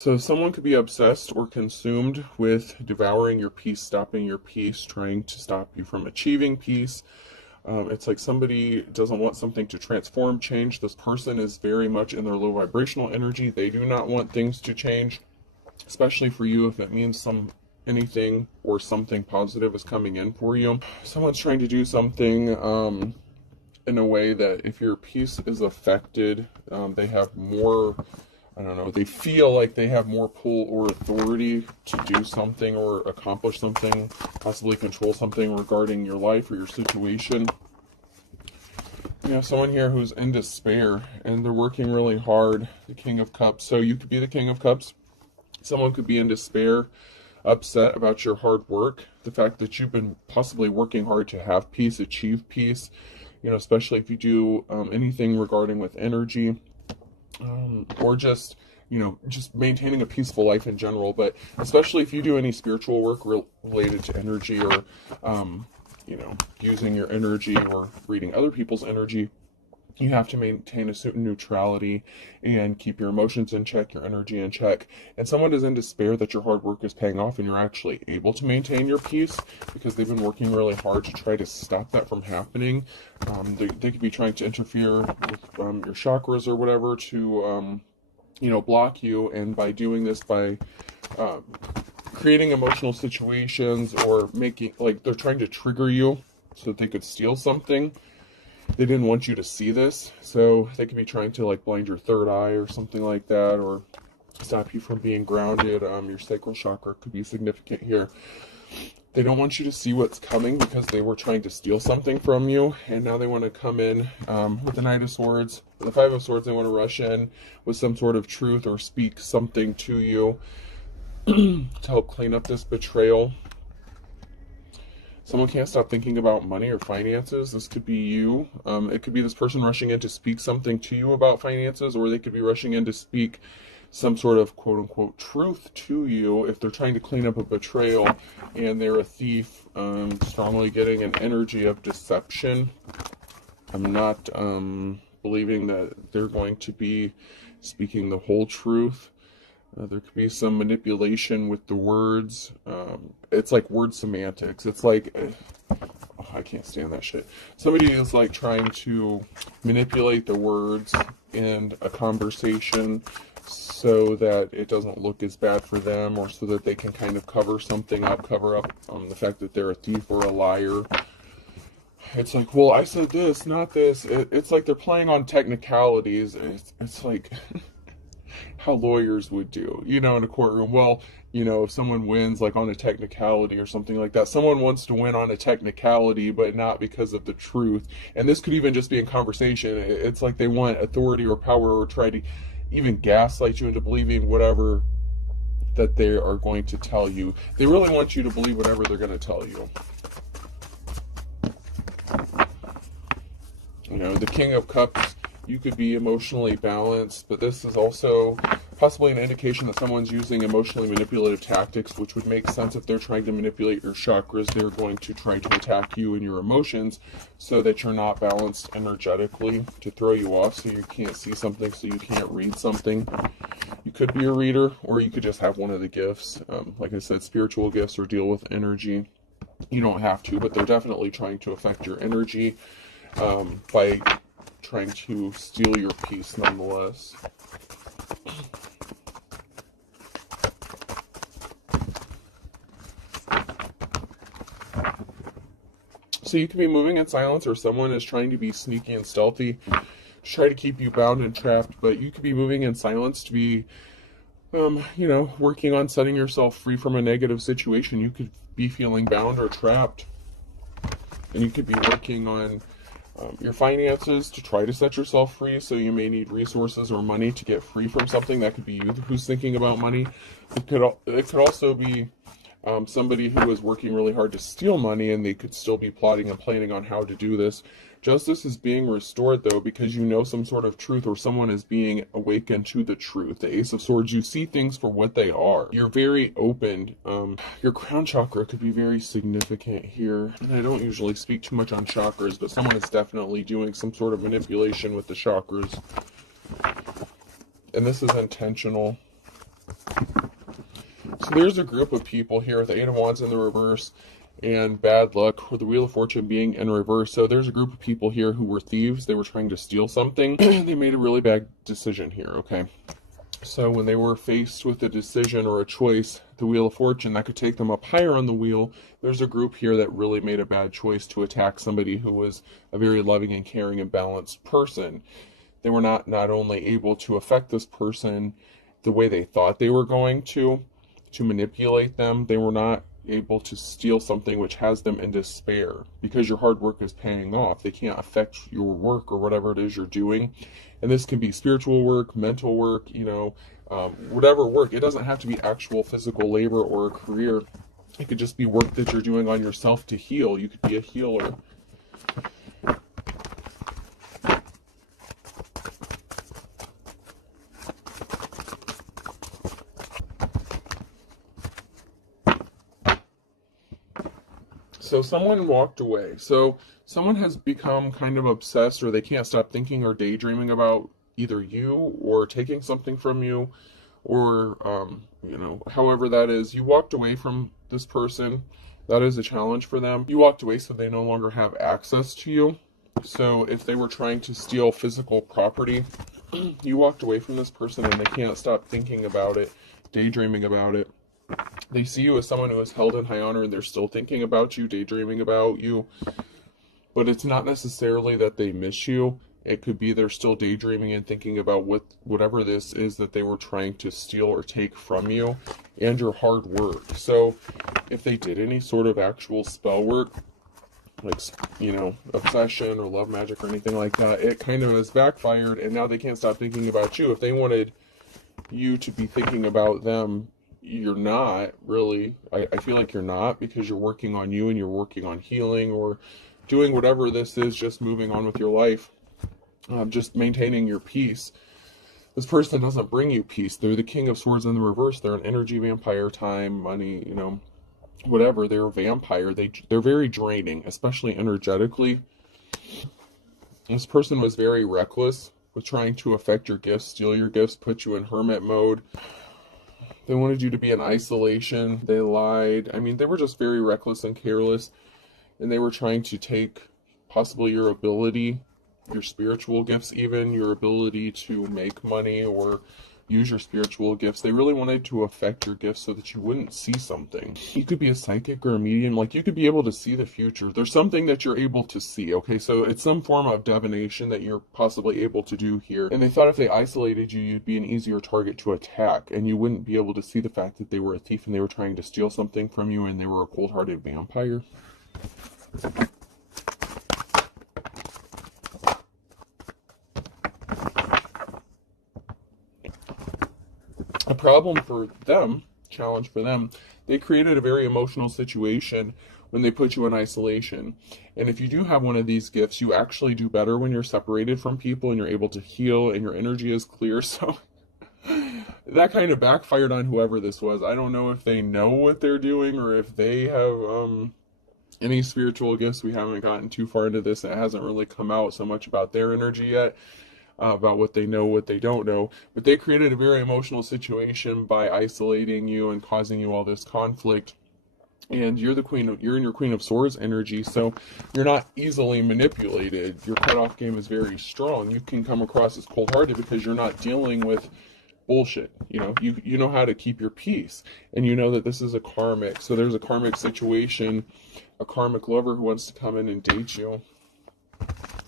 So someone could be obsessed or consumed with devouring your peace, stopping your peace, trying to stop you from achieving peace. It's like somebody doesn't want something to transform, change. This person is very much in their low vibrational energy. They do not want things to change, especially for you if it means anything or something positive is coming in for you. Someone's trying to do something in a way that if your peace is affected, they have more, I don't know, they feel like they have more pull or authority to do something or accomplish something, possibly control something regarding your life or your situation. You have someone here who's in despair and they're working really hard, the King of Cups. So you could be the King of Cups. Someone could be in despair, upset about your hard work, the fact that you've been possibly working hard to have peace, achieve peace, especially if you do anything regarding with energy. Or just just maintaining a peaceful life in general, but especially if you do any spiritual work related to energy or using your energy or reading other people's energy, you have to maintain a certain neutrality and keep your emotions in check, your energy in check. And someone is in despair that your hard work is paying off and you're actually able to maintain your peace because they've been working really hard to try to stop that from happening. They could be trying to interfere with your chakras or whatever to, block you. And by doing this, by creating emotional situations or making, like, they're trying to trigger you so that they could steal something. They didn't want you to see this, so they could be trying to like blind your third eye or something like that, or stop you from being grounded. Your sacral chakra could be significant here. They don't want you to see what's coming because they were trying to steal something from you, and now they want to come in with the Knight of Swords, the Five of Swords. They want to rush in with some sort of truth or speak something to you to help clean up this betrayal. Someone can't stop thinking about money or finances. This could be you. It could be this person rushing in to speak something to you about finances, or they could be rushing in to speak some sort of quote-unquote truth to you if they're trying to clean up a betrayal and they're a thief, strongly getting an energy of deception. I'm not believing that they're going to be speaking the whole truth. There could be some manipulation with the words. It's like word semantics. It's like, I can't stand that shit. Somebody is like trying to manipulate the words in a conversation so that it doesn't look as bad for them, or so that they can kind of cover something up, cover up the fact that they're a thief or a liar. It's like, well, I said this, not this. It's like they're playing on technicalities. It's like how lawyers would do, in a courtroom. Well, if someone wins like on a technicality or something like that, someone wants to win on a technicality, but not because of the truth. And this could even just be in conversation. It's like they want authority or power, or try to even gaslight you into believing whatever that they are going to tell you. They really want you to believe whatever they're going to tell you. The King of Cups, you could be emotionally balanced, but this is also possibly an indication that someone's using emotionally manipulative tactics, which would make sense. If they're trying to manipulate your chakras, they're going to try to attack you and your emotions so that you're not balanced energetically, to throw you off so you can't see something, so you can't read something. You could be a reader, or you could just have one of the gifts. Like I said, spiritual gifts or deal with energy. You don't have to, but they're definitely trying to affect your energy by trying to steal your peace nonetheless. So you can be moving in silence, or someone is trying to be sneaky and stealthy to try to keep you bound and trapped, but you could be moving in silence to be working on setting yourself free from a negative situation. You could be feeling bound or trapped, and you could be working on your finances to try to set yourself free. So you may need resources or money to get free from something. That could be you who's thinking about money. It could also be somebody who is working really hard to steal money, and they could still be plotting and planning on how to do this. Justice is being restored, though, because you know some sort of truth, or someone is being awakened to the truth. The Ace of Swords, you see things for what they are. You're very open. Your crown chakra could be very significant here. And I don't usually speak too much on chakras, but someone is definitely doing some sort of manipulation with the chakras. And this is intentional. So there's a group of people here with the Eight of Wands in the reverse and bad luck, with the Wheel of Fortune being in reverse. So there's a group of people here who were thieves. They were trying to steal something. They made a really bad decision here, okay? So when they were faced with a decision or a choice, the Wheel of Fortune, that could take them up higher on the wheel, there's a group here that really made a bad choice to attack somebody who was a very loving and caring and balanced person. They were not only able to affect this person the way they thought they were going to manipulate them, they were not able to steal something which has them in despair, because your hard work is paying off. They can't affect your work or whatever it is you're doing. And this can be spiritual work, mental work, whatever work. It doesn't have to be actual physical labor or a career. It could just be work that you're doing on yourself to heal. You could be a healer. So someone walked away. So someone has become kind of obsessed, or they can't stop thinking or daydreaming about either you or taking something from you, or, however that is. You walked away from this person. That is a challenge for them. You walked away so they no longer have access to you. So if they were trying to steal physical property, you walked away from this person and they can't stop thinking about it, daydreaming about it. They see you as someone who is held in high honor and they're still thinking about you, daydreaming about you. But it's not necessarily that they miss you. It could be they're still daydreaming and thinking about whatever this is that they were trying to steal or take from you and your hard work. So if they did any sort of actual spell work, like, obsession or love magic or anything like that, it kind of has backfired and now they can't stop thinking about you. If they wanted you to be thinking about them, you're not really. I feel like you're not, because you're working on you and you're working on healing or doing whatever this is, just moving on with your life, just maintaining your peace. This person doesn't bring you peace. They're the King of Swords in the reverse. They're an energy vampire, time, money, whatever. They're a vampire. They're very draining, especially energetically. This person was very reckless with trying to affect your gifts, steal your gifts, put you in hermit mode. They wanted you to be in isolation. They lied. They were just very reckless and careless. And they were trying to take possibly your ability, your spiritual gifts even, your ability to make money or use your spiritual gifts. They really wanted to affect your gifts so that you wouldn't see something. You could be a psychic or a medium. Like, you could be able to see the future. There's something that you're able to see, okay? So it's some form of divination that you're possibly able to do here. And they thought if they isolated you, you'd be an easier target to attack, and you wouldn't be able to see the fact that they were a thief and they were trying to steal something from you and they were a cold-hearted vampire. A problem for them, challenge for them, they created a very emotional situation when they put you in isolation. And if you do have one of these gifts, you actually do better when you're separated from people and you're able to heal and your energy is clear. So that kind of backfired on whoever this was. I don't know if they know what they're doing or if they have any spiritual gifts. We haven't gotten too far into this. It hasn't really come out so much about their energy yet. About what they know, what they don't know. But they created a very emotional situation by isolating you and causing you all this conflict. And you're in your Queen of Swords energy, so you're not easily manipulated. Your cutoff game is very strong. You can come across as cold-hearted because you're not dealing with bullshit. You know how to keep your peace, and you know that this is a karmic. So there's a karmic situation, a karmic lover who wants to come in and date you,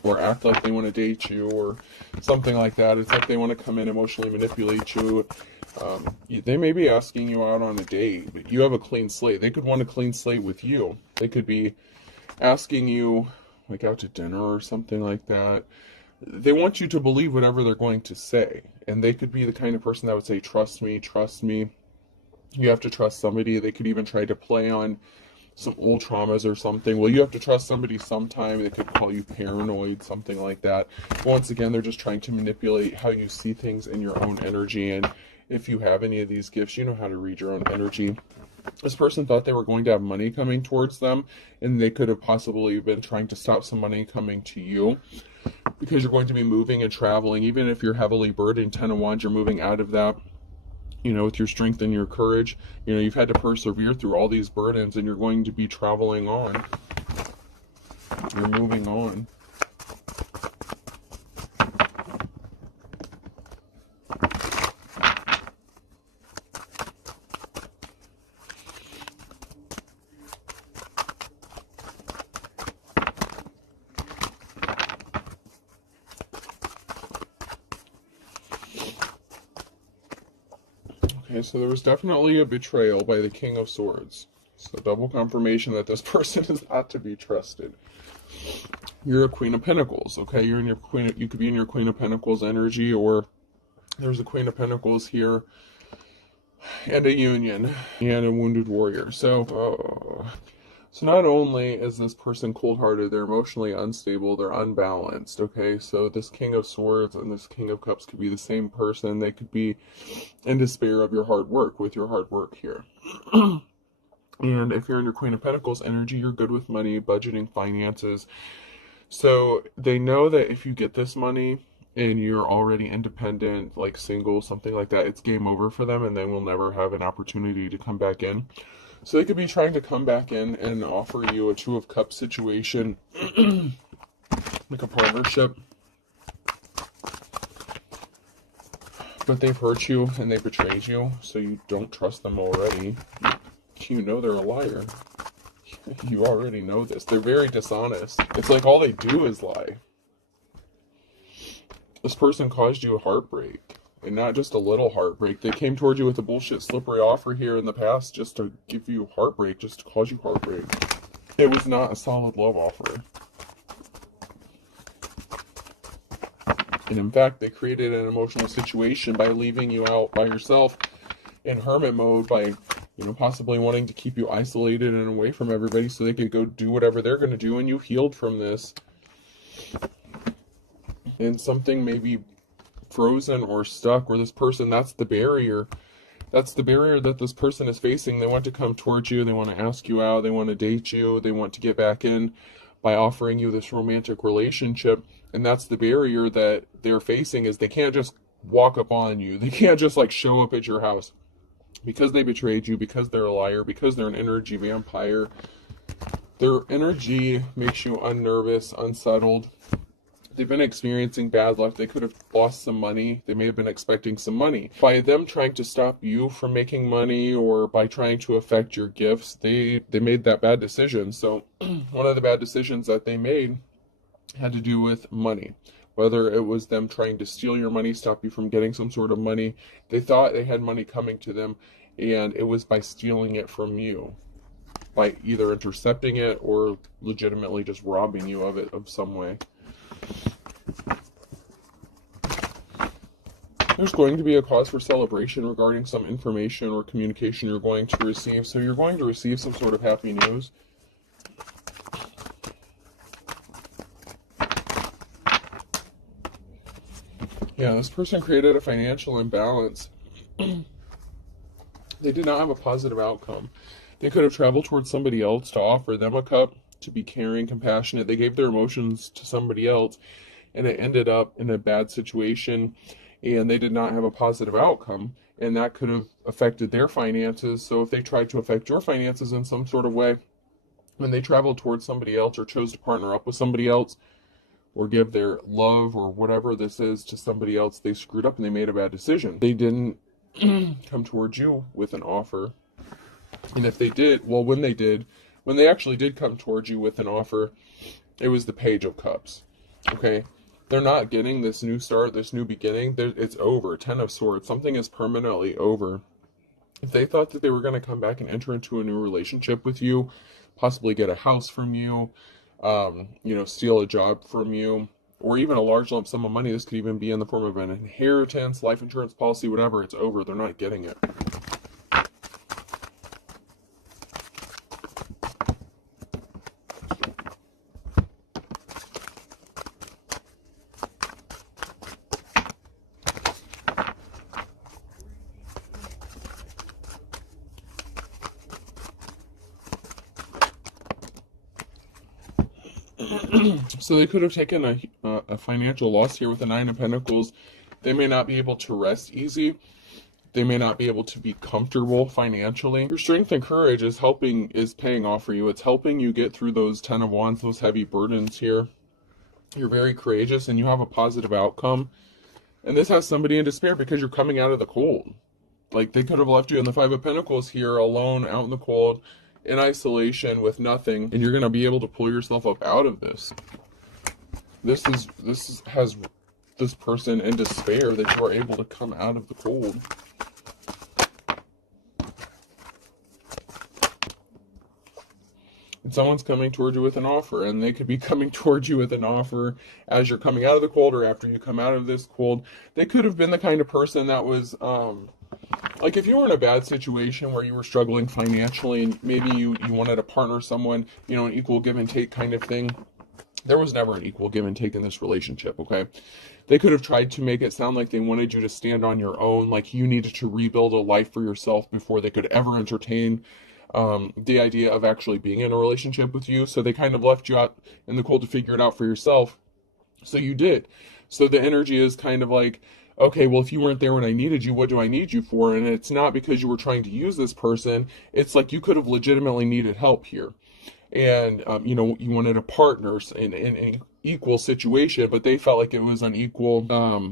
or act like they want to date you, or something like that. It's like they want to come in, emotionally manipulate you. They may be asking you out on a date, but you have a clean slate. They could want a clean slate with you. They could be asking you, like, out to dinner or something like that. They want you to believe whatever they're going to say. And they could be the kind of person that would say, trust me, trust me. You have to trust somebody. They could even try to play on some old traumas or something. Well, you have to trust somebody sometime. They could call you paranoid, something like that. Once again, they're just trying to manipulate how you see things in your own energy. And if you have any of these gifts, you know how to read your own energy. This person thought they were going to have money coming towards them, and they could have possibly been trying to stop some money coming to you, because you're going to be moving and traveling. Even if you're heavily burdened, 10 of Wands, you're moving out of that you know, with your strength and your courage. You know, you've had to persevere through all these burdens, and you're going to be traveling on. You're moving on. Okay, so there was definitely a betrayal by the King of Swords. So double confirmation that this person is not to be trusted. You're a Queen of Pentacles, okay? You're in your you could be in your Queen of Pentacles energy, or there's a Queen of Pentacles here, and a Union, and a Wounded Warrior. So not only is this person cold-hearted, they're emotionally unstable, they're unbalanced, okay? So this King of Swords and this King of Cups could be the same person. They could be in despair of your hard work, with your hard work here. And if you're in your Queen of Pentacles energy, you're good with money, budgeting, finances. So they know that if you get this money and you're already independent, like single, something like that, it's game over for them, and they will never have an opportunity to come back in. So they could be trying to come back in and offer you a Two of Cups situation, like a partnership. But they've hurt you and they betrayed you, so you don't trust them already. You know they're a liar. You already know this. They're very dishonest. It's like all they do is lie. This person caused you a heartbreak. And not just a little heartbreak. They came towards you with a bullshit slippery offer here in the past just to give you heartbreak, just to cause you heartbreak. It was not a solid love offer. And in fact, they created an emotional situation by leaving you out by yourself in hermit mode, by, you know, possibly wanting to keep you isolated and away from everybody so they could go do whatever they're going to do, and you healed from this. And something maybe frozen or stuck, where this person, that's the barrier that this person is facing. They want to come towards you, they want to ask you out, they want to date you, they want to get back in by offering you this romantic relationship, and that's the barrier that they're facing, is they can't just walk up on you, they can't just like show up at your house, because they betrayed you, because they're a liar, because they're an energy vampire. Their energy makes you unnervous, unsettled. They've been experiencing bad luck. They could have lost some money. They may have been expecting some money. By them trying to stop you from making money, or by trying to affect your gifts, they made that bad decision. So one of the bad decisions that they made had to do with money. Whether it was them trying to steal your money, stop you from getting some sort of money. They thought they had money coming to them, and it was by stealing it from you. By either intercepting it or legitimately just robbing you of it of some way. There's going to be a cause for celebration regarding some information or communication you're going to receive. So you're going to receive some sort of happy news. Yeah, this person created a financial imbalance. They did not have a positive outcome. They could have traveled towards somebody else to offer them a cup, to be caring, compassionate. They gave their emotions to somebody else, and it ended up in a bad situation, and they did not have a positive outcome, and that could have affected their finances. So if they tried to affect your finances in some sort of way, when they traveled towards somebody else, or chose to partner up with somebody else, or give their love or whatever this is to somebody else, they screwed up and they made a bad decision. They didn't come towards you with an offer. And if they did, well, when they actually did come towards you with an offer, it was the Page of Cups. Okay? They're not getting this new start, this new beginning. It's over. 10 of Swords. Something is permanently over. If they thought that they were going to come back and enter into a new relationship with you, possibly get a house from you, steal a job from you, or even a large lump sum of money, this could even be in the form of an inheritance, life insurance policy, whatever, it's over. They're not getting it. So they could have taken a financial loss here with the Nine of Pentacles. They may not be able to rest easy. They may not be able to be comfortable financially. Your strength and courage is paying off for you. It's helping you get through those 10 of Wands, those heavy burdens here. You're very courageous and you have a positive outcome. And this has somebody in despair because you're coming out of the cold. Like, they could have left you in the Five of Pentacles here, alone, out in the cold, in isolation, with nothing. And you're going to be able to pull yourself up out of this. This has this person in despair that you are able to come out of the cold. And someone's coming towards you with an offer, and they could be coming towards you with an offer as you're coming out of the cold or after you come out of this cold. They could have been the kind of person that was, like, if you were in a bad situation where you were struggling financially and maybe you wanted to partner someone, you know, an equal give and take kind of thing. There was never an equal give and take in this relationship, okay? They could have tried to make it sound like they wanted you to stand on your own, like you needed to rebuild a life for yourself before they could ever entertain the idea of actually being in a relationship with you. So they kind of left you out in the cold to figure it out for yourself. So you did. So the energy is kind of like, okay, well, if you weren't there when I needed you, what do I need you for? And it's not because you were trying to use this person. It's like you could have legitimately needed help here. And, you know, you wanted a partner in an equal situation, but they felt like it was unequal.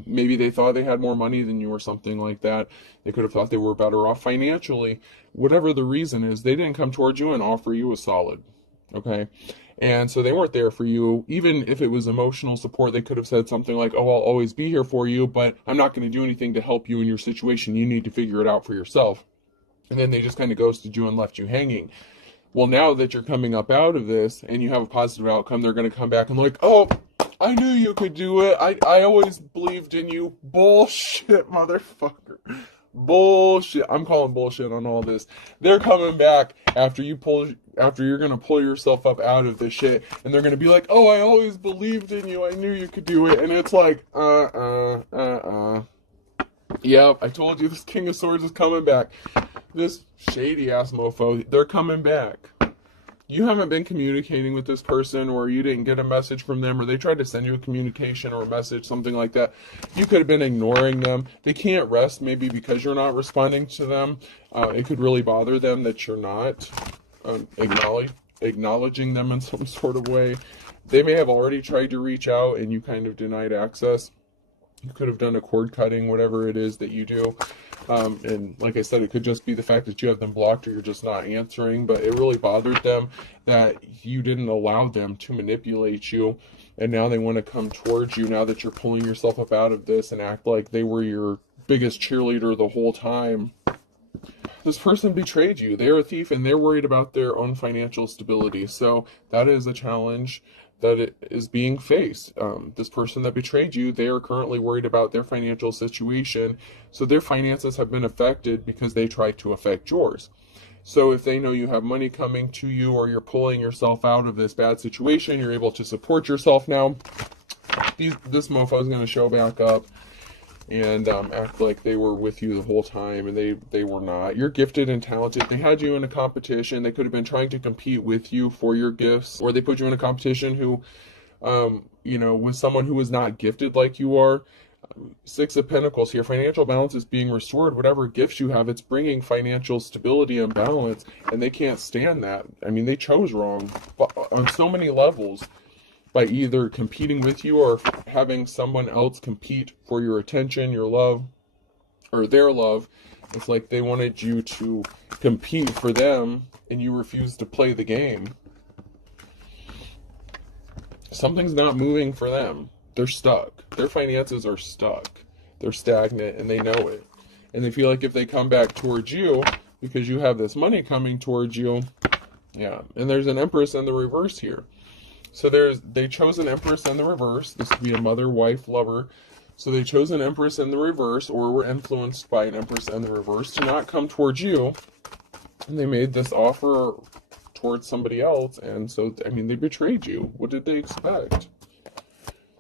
Maybe they thought they had more money than you or something like that. They could have thought they were better off financially. Whatever the reason is, they didn't come towards you and offer you a solid, okay? And so they weren't there for you. Even if it was emotional support, they could have said something like, oh, I'll always be here for you, but I'm not going to do anything to help you in your situation. You need to figure it out for yourself. And then they just kind of ghosted you and left you hanging. Well, now that you're coming up out of this and you have a positive outcome, they're going to come back and like, oh, I knew you could do it. I always believed in you. Bullshit, motherfucker. Bullshit. I'm calling bullshit on all this. They're coming back after you're going to pull yourself up out of this shit, and they're going to be like, oh, I always believed in you. I knew you could do it. And it's like, yeah, I told you this King of Swords is coming back. This shady ass mofo, they're coming back. You haven't been communicating with this person, or you didn't get a message from them, or they tried to send you a communication or a message, something like that. You could have been ignoring them. They can't rest maybe because you're not responding to them. It could really bother them that you're not acknowledging them in some sort of way. They may have already tried to reach out and you kind of denied access. You could have done a cord cutting, whatever it is that you do. And like I said, it could just be the fact that you have them blocked or you're just not answering, but it really bothered them that you didn't allow them to manipulate you. And now they want to come towards you now that you're pulling yourself up out of this and act like they were your biggest cheerleader the whole time. This person betrayed you. They're a thief and they're worried about their own financial stability. So that is a challenge that it is being faced. This person that betrayed you, they are currently worried about their financial situation. So their finances have been affected because they tried to affect yours. So if they know you have money coming to you or you're pulling yourself out of this bad situation, you're able to support yourself now. This mofo is going to show back up and act like they were with you the whole time, and they were not. You're gifted and talented. They had you in a competition. They could have been trying to compete with you for your gifts, or they put you in a competition who, you know, with someone who is not gifted like you are. Six of Pentacles here. Financial balance is being restored. Whatever gifts you have, it's bringing financial stability and balance, and they can't stand that. I mean, they chose wrong on so many levels. By either competing with you or having someone else compete for your attention, your love, or their love. It's like they wanted you to compete for them and you refused to play the game. Something's not moving for them. They're stuck. Their finances are stuck. They're stagnant and they know it. And they feel like if they come back towards you, because you have this money coming towards you, yeah. And there's an Empress in the reverse here. So they chose an Empress in the reverse. This would be a mother, wife, lover. So they chose an Empress in the reverse, or were influenced by an Empress in the reverse to not come towards you. And they made this offer towards somebody else. And so, I mean, they betrayed you. What did they expect?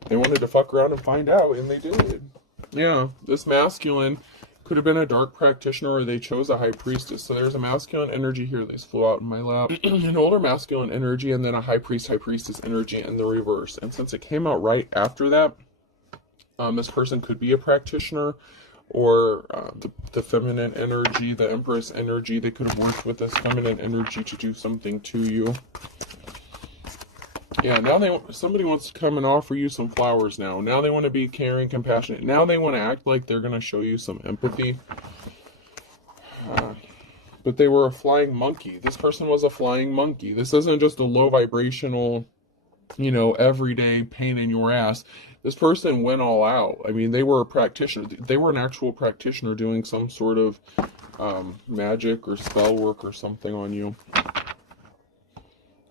They wanted to fuck around and find out, and they did. Yeah, this masculine could have been a dark practitioner, or they chose a high priestess. So there's a masculine energy here. This flew out in my lap. An older masculine energy, and then a high priestess energy in the reverse. And since it came out right after that, this person could be a practitioner, or the feminine energy, the Empress energy. They could have worked with this feminine energy to do something to you. Yeah, now somebody wants to come and offer you some flowers now. Now they want to be caring, compassionate. Now they want to act like they're going to show you some empathy. But they were a flying monkey. This person was a flying monkey. This isn't just a low vibrational, everyday pain in your ass. This person went all out. I mean, they were a practitioner. They were an actual practitioner doing some sort of magic or spell work or something on you.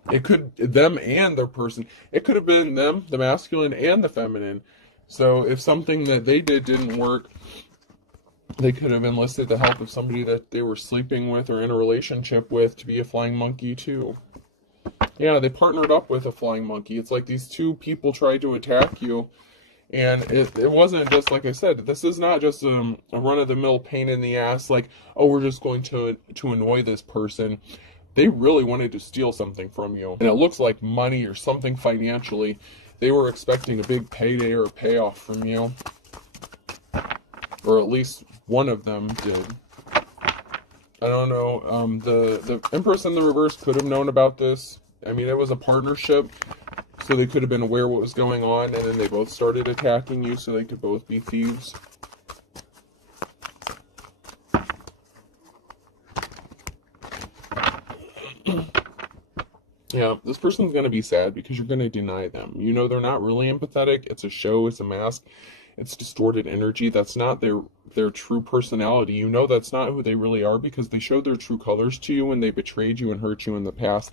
It could, them and their person, it could have been them, the masculine and the feminine. So if something that they did didn't work, they could have enlisted the help of somebody that they were sleeping with or in a relationship with to be a flying monkey too. Yeah, they partnered up with a flying monkey. It's like these two people tried to attack you. And it wasn't just, like I said, this is not just a run-of-the-mill pain in the ass, like, oh, we're just going to annoy this person. They really wanted to steal something from you. And it looks like money or something financially. They were expecting a big payday or payoff from you. Or at least one of them did. I don't know. The Empress in the reverse could have known about this. I mean, it was a partnership. So they could have been aware what was going on. And then they both started attacking you so they could both be thieves. Yeah, this person's going to be sad because you're going to deny them. You know they're not really empathetic. It's a show. It's a mask. It's distorted energy. That's not their true personality. You know that's not who they really are because they showed their true colors to you when they betrayed you and hurt you in the past.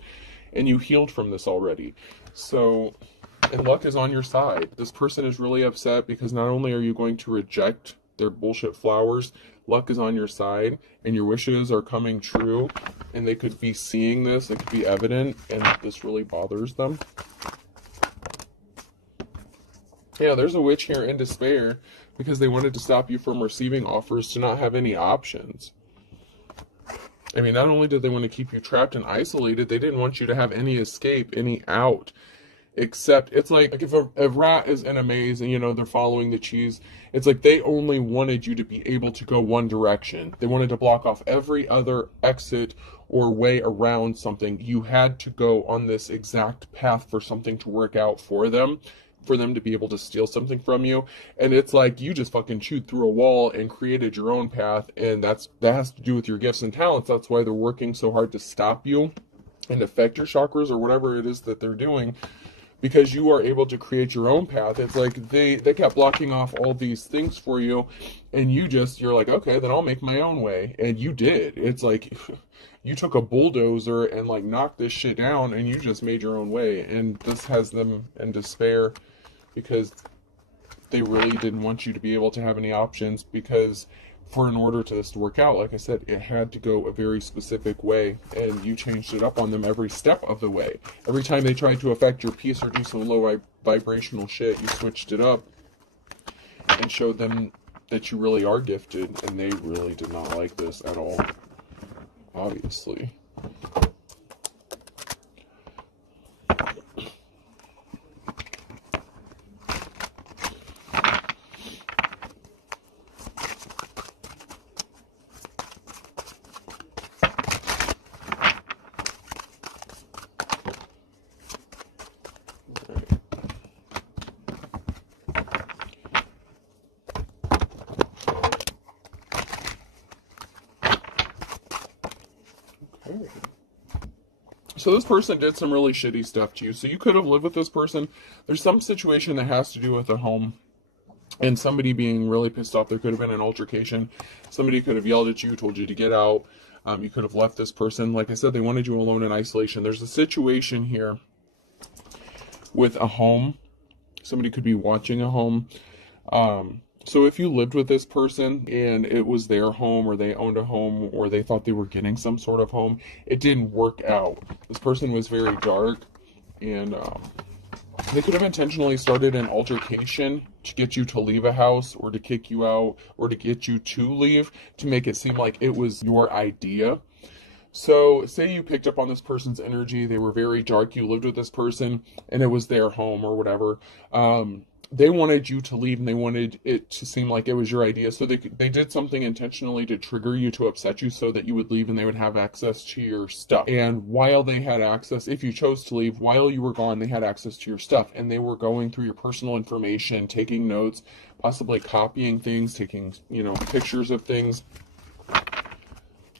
And you healed from this already. So, and luck is on your side. This person is really upset because not only are you going to reject their bullshit flowers, luck is on your side and your wishes are coming true. And they could be seeing this, it could be evident, and this really bothers them. Yeah, there's a witch here in despair because they wanted to stop you from receiving offers to not have any options. I mean, not only did they want to keep you trapped and isolated, they didn't want you to have any escape, any out. Except, it's like if a rat is in a maze and, they're following the cheese, it's like they only wanted you to be able to go one direction. They wanted to block off every other exit or way around something. You had to go on this exact path for something to work out for them to be able to steal something from you. And it's like you just fucking chewed through a wall and created your own path, and that has to do with your gifts and talents. That's why they're working so hard to stop you and affect your chakras or whatever it is that they're doing. Because you are able to create your own path. It's like they kept blocking off all these things for you, and you're like, okay, then I'll make my own way. And you did. It's like you took a bulldozer and like knocked this shit down, and you just made your own way. And this has them in despair because they really didn't want you to be able to have any options, because in order to this to work out, like I said, it had to go a very specific way, and you changed it up on them every step of the way. Every time they tried to affect your peace or do some low vibrational shit, you switched it up and showed them that you really are gifted, and they really did not like this at all, obviously. So this person did some really shitty stuff to you. So you could have lived with this person. There's some situation that has to do with a home and somebody being really pissed off. There could have been an altercation. Somebody could have yelled at you, told you to get out. You could have left this person. Like I said, they wanted you alone in isolation. There's a situation here with a home. Somebody could be watching a home. So if you lived with this person and it was their home, or they owned a home, or they thought they were getting some sort of home, it didn't work out. This person was very dark, and they could have intentionally started an altercation to get you to leave a house, or to kick you out, or to get you to leave, to make it seem like it was your idea. So say you picked up on this person's energy, they were very dark, you lived with this person, and it was their home or whatever. they wanted you to leave and they wanted it to seem like it was your idea. So they did something intentionally to trigger you, to upset you, so that you would leave and they would have access to your stuff. And while they had access, if you chose to leave, while you were gone, they had access to your stuff. And they were going through your personal information, taking notes, possibly copying things, taking, pictures of things.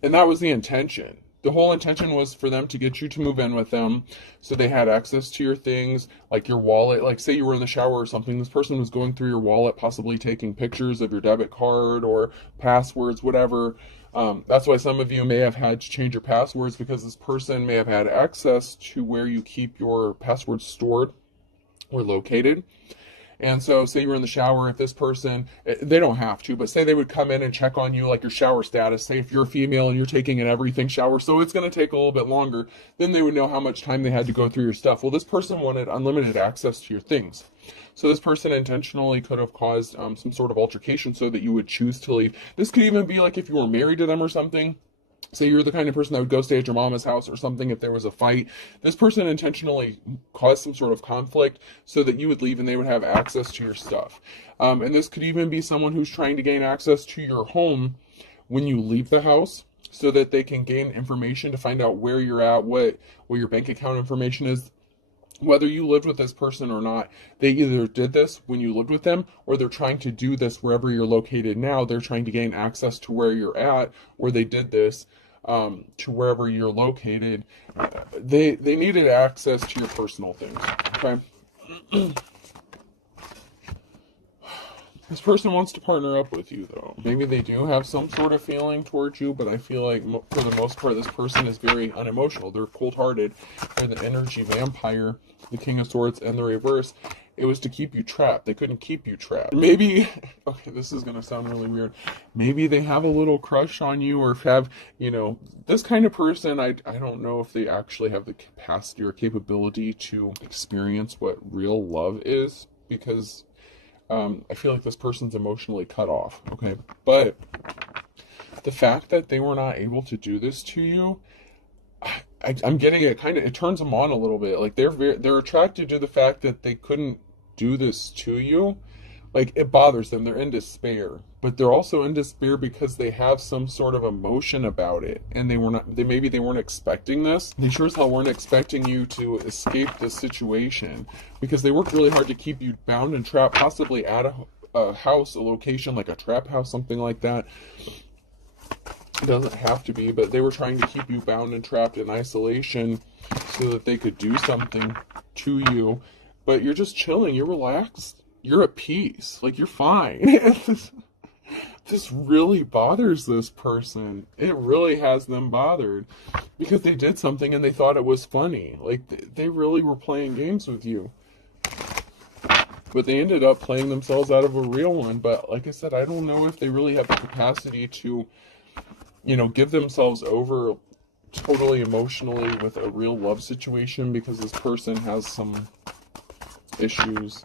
And that was the intention. The whole intention was for them to get you to move in with them, so they had access to your things, like your wallet. Like, say you were in the shower or something, this person was going through your wallet, possibly taking pictures of your debit card or passwords, whatever. That's why some of you may have had to change your passwords, because this person may have had access to where you keep your passwords stored or located. And so say you were in the shower, if this person, they don't have to, but say they would come in and check on you, like your shower status. Say if you're a female and you're taking an everything shower, so it's going to take a little bit longer, then they would know how much time they had to go through your stuff. Well, this person wanted unlimited access to your things. So this person intentionally could have caused some sort of altercation so that you would choose to leave. This could even be like if you were married to them or something. Say you're the kind of person that would go stay at your mama's house or something if there was a fight. This person intentionally caused some sort of conflict so that you would leave and they would have access to your stuff. And this could even be someone who's trying to gain access to your home when you leave the house, so that they can gain information to find out where you're at, what your bank account information is. Whether you lived with this person or not, they either did this when you lived with them, or they're trying to do this wherever you're located now. They're trying to gain access to where you're at, or they did this to wherever you're located. They needed access to your personal things, okay? This person wants to partner up with you, though. Maybe they do have some sort of feeling towards you, but I feel like for the most part, this person is very unemotional. They're cold-hearted. They're the energy vampire, the King of Swords, and the reverse. It was to keep you trapped. They couldn't keep you trapped. Maybe, okay, this is going to sound really weird. Maybe they have a little crush on you, or have, this kind of person, I don't know if they actually have the capacity or capability to experience what real love is, because I feel like this person's emotionally cut off, okay? But the fact that they were not able to do this to you, I'm getting it it turns them on a little bit. Like they're attracted to the fact that they couldn't do this to you. Like, it bothers them. They're in despair, but they're also in despair because they have some sort of emotion about it, and maybe they weren't expecting this. They sure as hell weren't expecting you to escape this situation, because they worked really hard to keep you bound and trapped, possibly at a house, a location like a trap house, something like that. It doesn't have to be, but they were trying to keep you bound and trapped in isolation so that they could do something to you. But you're just chilling, you're relaxed, you're at peace, like you're fine. This really bothers this person. It really has them bothered, because they did something and they thought it was funny. Like, they really were playing games with you. But they ended up playing themselves out of a real one. But like I said, I don't know if they really have the capacity to, give themselves over totally emotionally with a real love situation, because this person has some issues,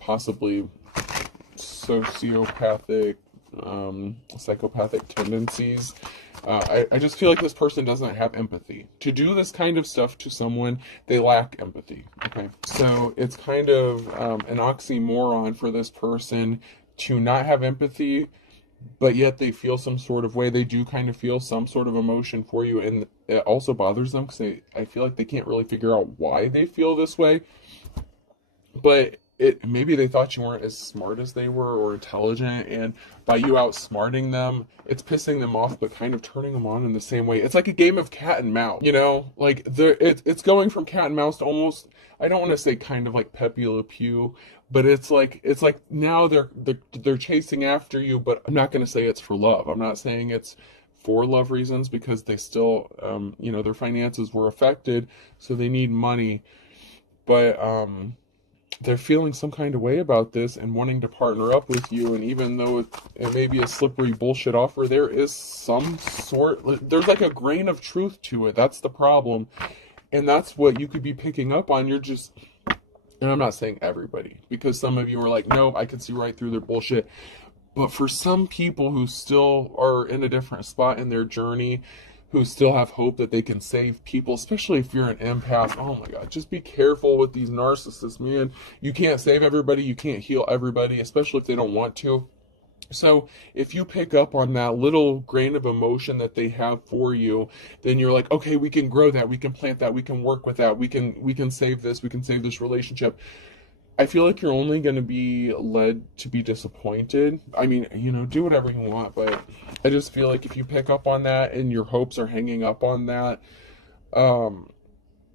possibly sociopathic, psychopathic tendencies. I just feel like this person doesn't have empathy. To do this kind of stuff to someone, they lack empathy, okay? So it's kind of an oxymoron for this person to not have empathy, but yet they feel some sort of way. They do kind of feel some sort of emotion for you, and it also bothers them because I feel like they can't really figure out why they feel this way. But maybe they thought you weren't as smart as they were, or intelligent, and by you outsmarting them, it's pissing them off, but kind of turning them on in the same way. It's like a game of cat and mouse, like it's going from cat and mouse to almost, I don't want to say kind of like Pepe Le Pew, but it's like now they're chasing after you, but I'm not going to say it's for love. I'm not saying it's for love reasons, because they still, their finances were affected, so they need money, but they're feeling some kind of way about this and wanting to partner up with you. And even though it may be a slippery bullshit offer, there is there's like a grain of truth to it. That's the problem. And that's what you could be picking up on. And I'm not saying everybody, because some of you are like, no, I can see right through their bullshit. But for some people who still are in a different spot in their journey, who still have hope that they can save people, especially if you're an empath. Oh my God, just be careful with these narcissists, man. You can't save everybody, you can't heal everybody, especially if they don't want to. So if you pick up on that little grain of emotion that they have for you, then you're like, okay, we can grow that, we can plant that, we can work with that, we can save this, we can save this relationship. I feel like you're only going to be led to be disappointed. I mean, do whatever you want, but I just feel like if you pick up on that and your hopes are hanging up on that,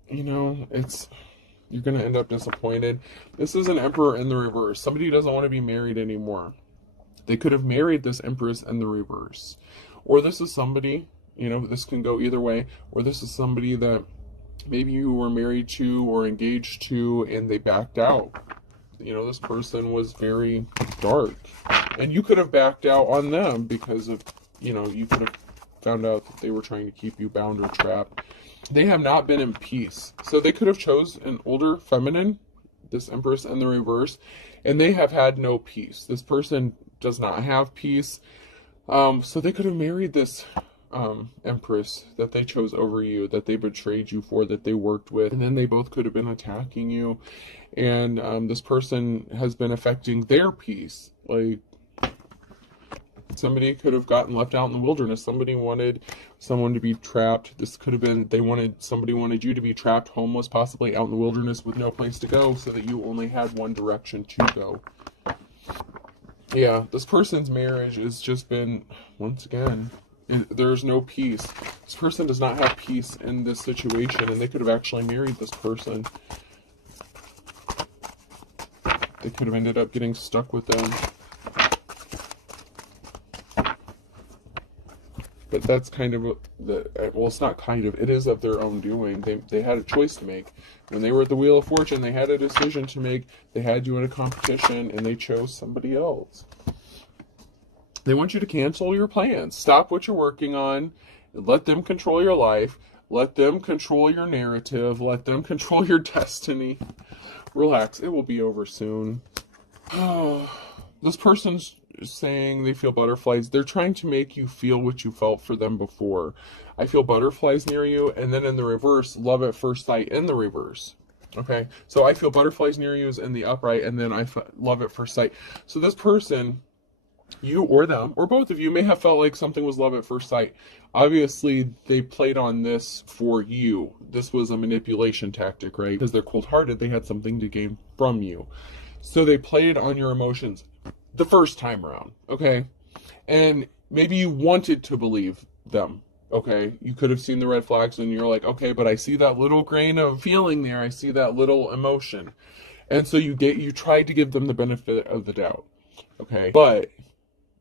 it's, you're going to end up disappointed. This is an Emperor in the reverse. Somebody doesn't want to be married anymore. They could have married this Empress in the reverse. Or this is somebody, this can go either way, or this is somebody that maybe you were married to or engaged to and they backed out. This person was very dark. And you could have backed out on them because of, you could have found out that they were trying to keep you bound or trapped. They have not been in peace. So they could have chose an older feminine, this Empress in the reverse, and they have had no peace. This person does not have peace. So they could have married this Empress that they chose over you, that they betrayed you for, that they worked with, and then they both could have been attacking you. And this person has been affecting their peace. Like, somebody could have gotten left out in the wilderness. Somebody wanted someone to be trapped. This could have been, somebody wanted you to be trapped, homeless, possibly out in the wilderness with no place to go, so that you only had one direction to go. Yeah, this person's marriage has just been, once again, there's no peace. This person does not have peace in this situation, and they could have actually married this person. They could have ended up getting stuck with them. But that's kind of, it's not kind of, it is of their own doing. They had a choice to make. When they were at the Wheel of Fortune, they had a decision to make. They had you in a competition, and they chose somebody else. They want you to cancel your plans. Stop what you're working on. Let them control your life. Let them control your narrative. Let them control your destiny. Relax. It will be over soon. This person's saying they feel butterflies. They're trying to make you feel what you felt for them before. I feel butterflies near you, and then in the reverse, love at first sight in the reverse. Okay, so I feel butterflies near you is in the upright, and then love at first sight. So this person, you or them, or both of you, may have felt like something was love at first sight. Obviously, they played on this for you. This was a manipulation tactic, right? Because they're cold-hearted, they had something to gain from you. So they played on your emotions the first time around, okay? And maybe you wanted to believe them, okay? You could have seen the red flags and you're like, okay, but I see that little grain of feeling there. I see that little emotion. And so you tried to give them the benefit of the doubt, okay? But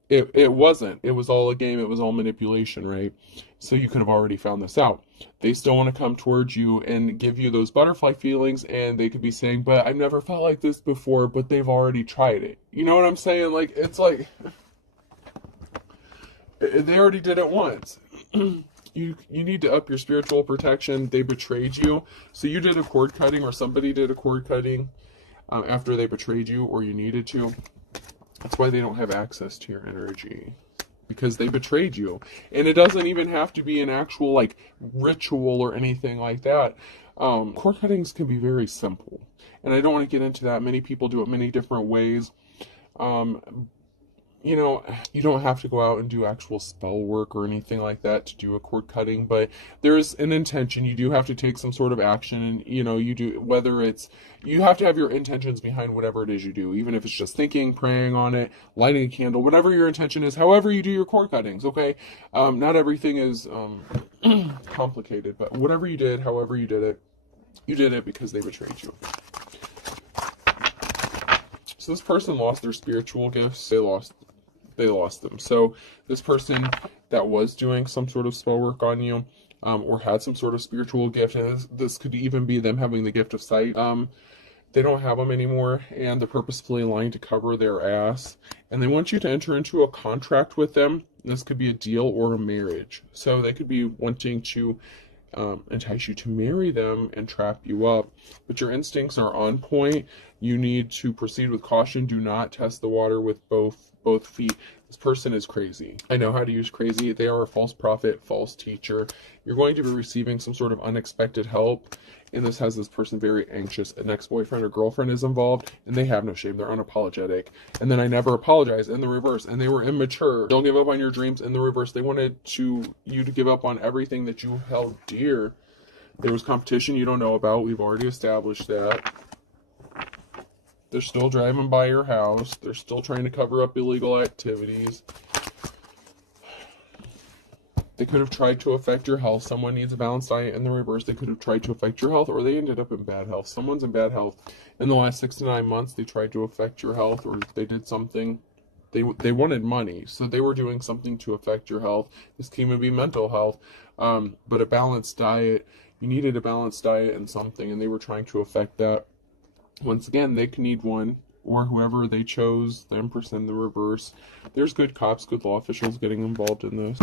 it wasn't. It was all a game. It was all manipulation, right? So you could have already found this out. They still want to come towards you and give you those butterfly feelings, and they could be saying, but I've never felt like this before, but they've already tried it. You know what I'm saying? Like, it's like, they already did it once. You need to up your spiritual protection. They betrayed you. So you did a cord cutting, or somebody did a cord cutting after they betrayed you, or you needed to. That's why they don't have access to your energy, because they betrayed you. And it doesn't even have to be an actual like ritual or anything like that. Cord cuttings can be very simple, and I don't want to get into that. Many people do it many different ways. You don't have to go out and do actual spell work or anything like that to do a cord cutting, but there's an intention. You do have to take some sort of action, and you have to have your intentions behind whatever it is you do, even if it's just thinking, praying on it, lighting a candle, whatever your intention is, however you do your cord cuttings, okay? Not everything is complicated, but whatever you did, however you did it because they betrayed you. So this person lost their spiritual gifts. They lost them. So this person that was doing some sort of spell work on you, or had some sort of spiritual gift, and this could even be them having the gift of sight, they don't have them anymore, and they're purposefully lying to cover their ass, and they want you to enter into a contract with them. This could be a deal or a marriage. So they could be wanting to entice you to marry them and trap you up, but your instincts are on point. You need to proceed with caution. Do not test the water with both feet. This person is crazy. I know how to use crazy. They are a false prophet, false teacher. You're going to be receiving some sort of unexpected help. And this has this person very anxious. An ex-boyfriend or girlfriend is involved, and they have no shame. They're unapologetic. And then I never apologize in the reverse. And they were immature. Don't give up on your dreams in the reverse. They wanted you to give up on everything that you held dear. There was competition you don't know about. We've already established that. They're still driving by your house. They're still trying to cover up illegal activities. They could have tried to affect your health. Someone needs a balanced diet in the reverse. They could have tried to affect your health, or they ended up in bad health. Someone's in bad health. In the last 6 to 9 months, they tried to affect your health, or they did something. They wanted money, so they were doing something to affect your health. This can even be mental health. But a balanced diet, you needed a balanced diet and something, and they were trying to affect that. Once again, they can need one, or whoever they chose, the Empress in the reverse. There's good cops, good law officials getting involved in this.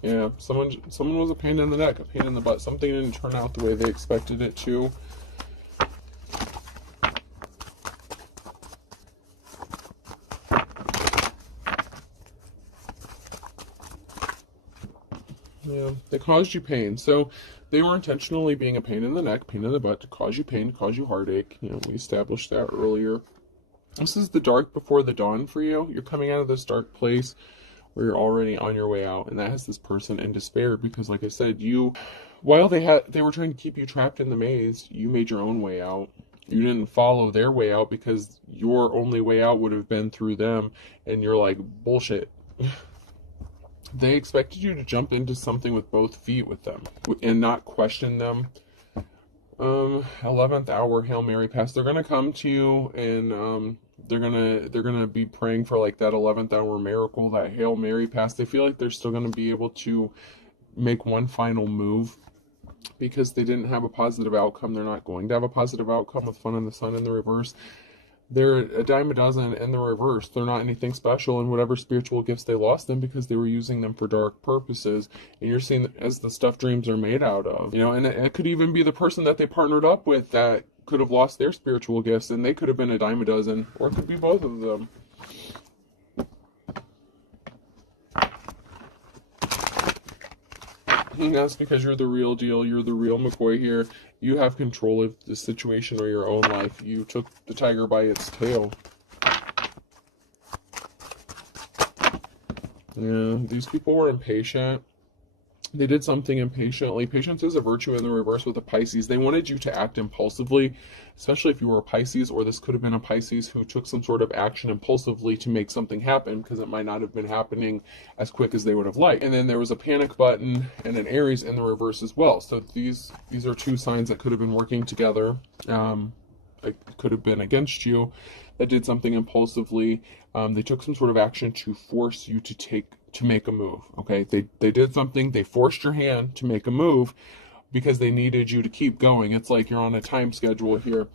Yeah, someone was a pain in the neck, a pain in the butt. Something didn't turn out the way they expected it to. Yeah, they caused you pain. So they were intentionally being a pain in the neck, pain in the butt, to cause you pain, to cause you heartache. You know, we established that earlier. This is the dark before the dawn for you. You're coming out of this dark place where you're already on your way out, and that has this person in despair because, like I said, while they were trying to keep you trapped in the maze, you made your own way out. You didn't follow their way out because your only way out would have been through them, and you're like, bullshit. They expected you to jump into something with both feet with them and not question them. 11th hour Hail Mary pass. They're gonna come to you and they're gonna be praying for like that 11th hour miracle, that Hail Mary pass. They feel like they're still gonna be able to make one final move because they didn't have a positive outcome. They're not going to have a positive outcome with Fun in the Sun in the reverse. They're a dime a dozen in the reverse. They're not anything special in whatever spiritual gifts they lost them because they were using them for dark purposes. And you're seeing as the stuff dreams are made out of. You know, and it could even be the person that they partnered up with that could have lost their spiritual gifts, and they could have been a dime a dozen, or it could be both of them. And that's because you're the real deal. You're the real McCoy here. You have control of the situation or your own life. You took the tiger by its tail. Yeah, these people were impatient. They did something impatiently. Patience is a virtue in the reverse with the Pisces. They wanted you to act impulsively, especially if you were a Pisces, or this could have been a Pisces who took some sort of action impulsively to make something happen because it might not have been happening as quick as they would have liked. And then there was a panic button and an Aries in the reverse as well. So these are two signs that could have been working together. It could have been against you that did something impulsively. They took some sort of action to force you to make a move. Okay, they did something. They forced your hand to make a move because they needed you to keep going. It's like you're on a time schedule here.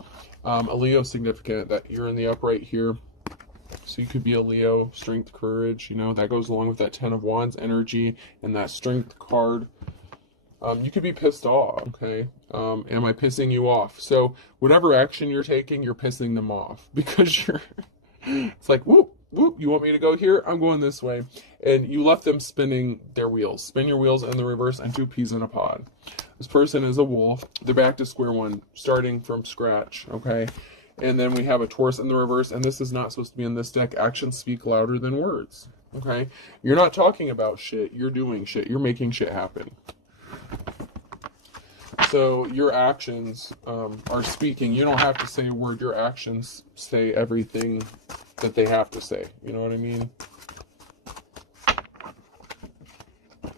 A Leo significant that you're in the upright here. So you could be a Leo, strength, courage, you know, that goes along with that 10 of Wands energy and that strength card. You could be pissed off, okay? Am I pissing you off? So whatever action you're taking, you're pissing them off because it's like, whoop, whoop, you want me to go here? I'm going this way. And you left them spinning their wheels. Spin your wheels in the reverse and 2 peas in a pod. This person is a wolf. They're back to square one, starting from scratch, okay? And then we have a Taurus in the reverse, and this is not supposed to be in this deck. Actions speak louder than words, okay? You're not talking about shit. You're doing shit. You're making shit happen. So your actions are speaking. You don't have to say a word. Your actions say everything that they have to say. You know what I mean?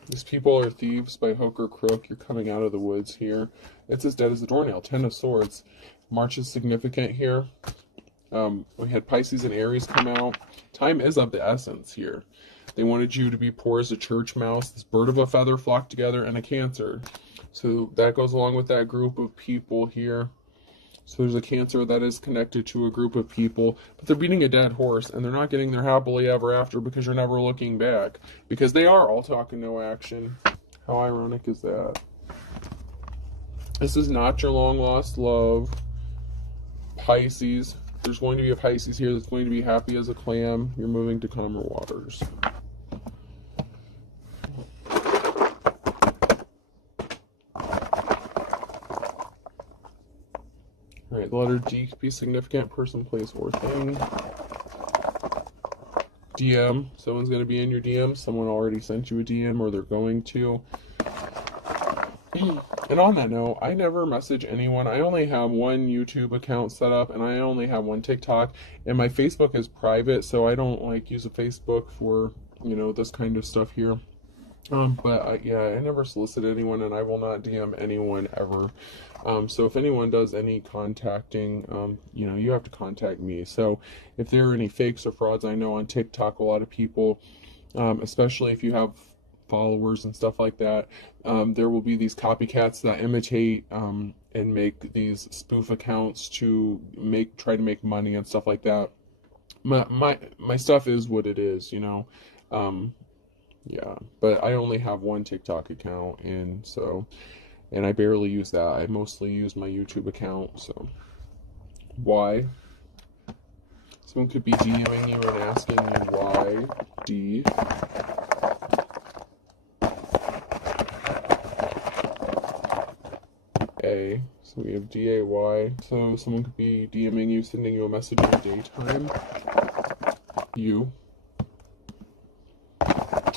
These people are thieves by hook or crook. You're coming out of the woods here. It's as dead as a doornail. 10 of Swords. March is significant here. We had Pisces and Aries come out. Time is of the essence here. They wanted you to be poor as a church mouse. This bird of a feather flocked together, and a Cancer. So that goes along with that group of people here. So there's a Cancer that is connected to a group of people, but they're beating a dead horse, and they're not getting their happily ever after because you're never looking back. Because they are all talk and no action. How ironic is that? This is not your long lost love. Pisces. There's going to be a Pisces here that's going to be happy as a clam. You're moving to calmer waters. All right, the letter D could be significant, person, place, or thing. DM, someone's going to be in your DM. Someone already sent you a DM, or they're going to. And on that note, I never message anyone. I only have one YouTube account set up, and I only have one TikTok, and my Facebook is private, so I don't like use a Facebook for, you know, this kind of stuff here. But yeah, I never solicit anyone, and I will not DM anyone ever. So if anyone does any contacting, you know, you have to contact me. So if there are any fakes or frauds, I know on TikTok a lot of people, especially if you have followers and stuff like that, there will be these copycats that imitate and make these spoof accounts to try to make money and stuff like that. My stuff is what it is, you know. Yeah, but I only have one TikTok account, and I barely use that. I mostly use my YouTube account. So why? Someone could be DMing you and asking you why. D. A. So we have D-A-Y. So someone could be DMing you, sending you a message in the daytime. U.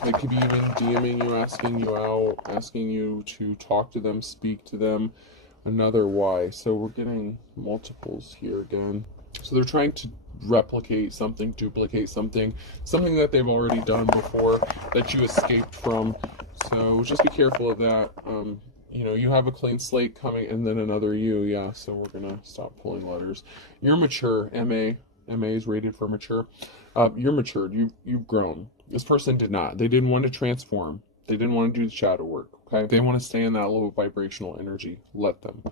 It could be even DMing you, asking you out, asking you to talk to them, speak to them. Another Y. So we're getting multiples here again. So they're trying to replicate something, duplicate something that they've already done before, that you escaped from. So just be careful of that. You know, you have a clean slate coming, and then another U. Yeah, so we're gonna stop pulling letters. You're mature. MA is rated for mature. You're matured. You've grown. This person did not. They didn't want to transform. They didn't want to do the shadow work. Okay, they want to stay in that low vibrational energy. Let them.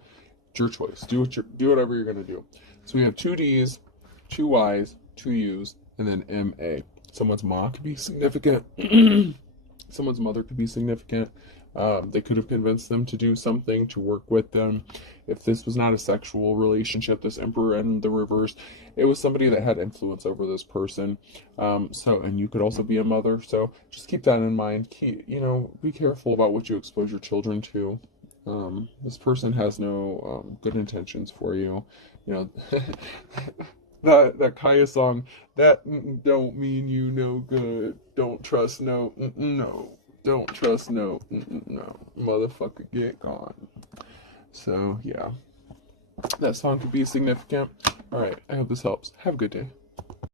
It's your choice. Do whatever you're gonna do. So we have 2 D's, 2 Y's, 2 U's, and then MA. Someone's mom could be significant. Someone's mother could be significant. They could have convinced them to do something, to work with them. If this was not a sexual relationship, this Emperor and the reverse, it was somebody that had influence over this person. And you could also be a mother. So just keep that in mind. Be careful about what you expose your children to. This person has no good intentions for you. You know, that Kaya song, that don't mean you no good. Don't trust no. Don't trust no, motherfucker, get gone. So, yeah. That song could be significant. Alright, I hope this helps. Have a good day.